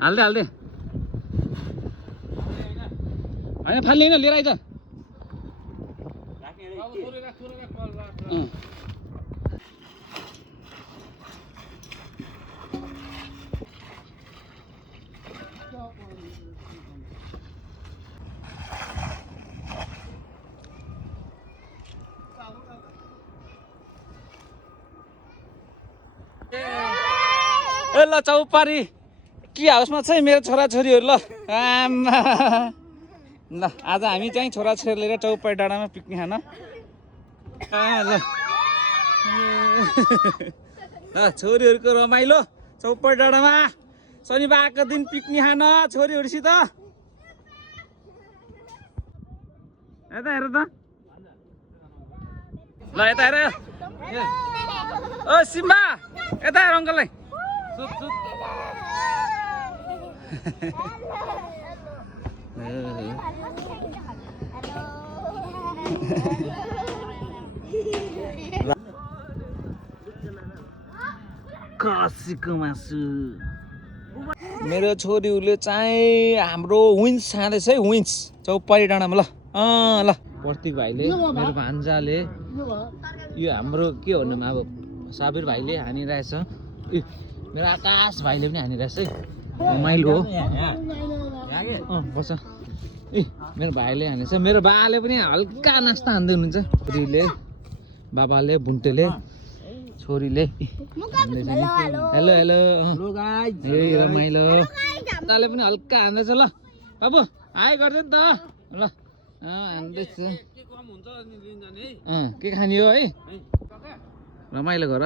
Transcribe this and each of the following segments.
हाल्दे हाल्दे होइन फाल्ने लिएर आइज ए ल चौपारी कि हाउसमा चाहिँ मेरो छोराछोरीहरू ल आमा ल आज हामी चाहिँ छोराछोरी लिएर चौपारी डाँडामा पिकनिक खान ल छोरीहरूको रमाइलो चौपारी डाँडामा शनिबारको दिन पिकनिक खान छोरीहरूसित यता हेर त ल यता हेर ओ सिम्बा यता हेर अङ्कललाई खसीको मासु मेरो छोरीहरूले चाहिँ हाम्रो विन्स खाँदैछ है विन्स चौपारी डाँडामा ल ल प्रतीक भाइले मेरो भान्जाले यो हाम्रो के भन्नु अब साबिर भाइले हानिरहेछ मेरो आकाश भाइले पनि हानिरहेछ है रमाइलो हो बस ए मेरो भाइले हानेछ मेरो बाले पनि हल्का नास्ता हान्दै हुनुहुन्छ छोरीले बाबाले बुन्टेले छोरीले हेलो हेलो ए रमाइलो ताले पनि हल्का हान्दैछ ल बाबु हाई गर्दै नि त ल हान्दैछ के खाने हो है रमाइलो गर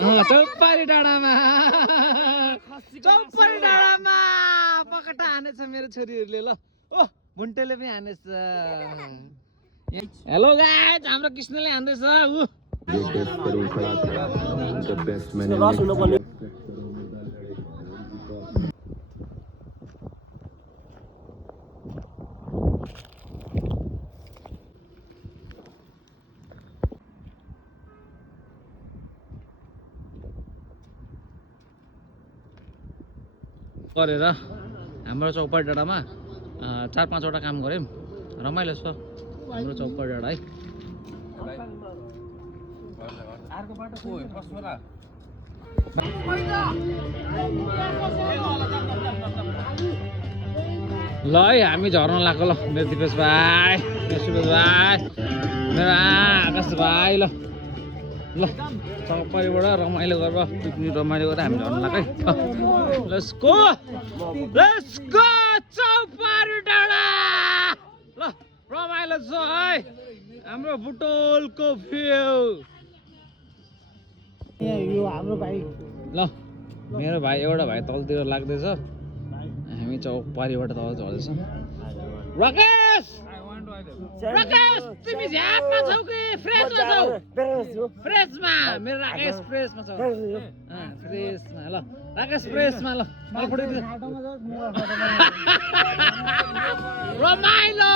चौपारी डाँडामा पकटा हानेछ मेरो छोरीहरूले ल ओ भुन्टेले पनि हानेछ हेलो गाइज हाम्रो कृष्णले हान्दैछ गरेर हाम्रो चौपाटी डाँडामा 4-5 वटा काम गऱ्यौँ रमाइलो छ हाम्रो चौपाटी डाँडा है ल है हामी झर्न लाग्यो ल मेरो दिपेश भाइ सुरेश भाइ मेरो आकाश भाइ ल ल चौपारीबाट रमाइलो गरेर पिकनिक रमाइलो गरेर हामी झर्न लाग्यो है लेट्स गो चौपारी डाँडा ल रमाइलो छ है हाम्रो बुटोलको भ्यू यो हाम्रो भाइ ल मेरो भाइ एउटा भाइ तलतिर लाग्दैछ हामी चौपारीबाट तल झर्दैछ राकेश राकेश तिमी झ्यापमा छौ कि फ्रेसमा छौ फ्रेसमा मेरो राकेश फ्रेसमा छ फ्रेसमा ल राकेश फ्रेसमा ल रमाइलो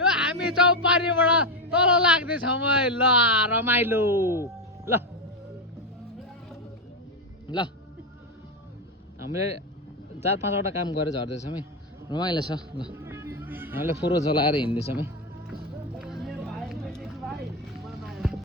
यो हामी चौपारीबाट तल लाग्दैछौँ है ल रमाइलो ल ल हामीले 4-5 वटा काम गरेर झर्दैछौँ है रमाइलो छ ल हामीले फोरो जलाएर हिँड्दैछौँ है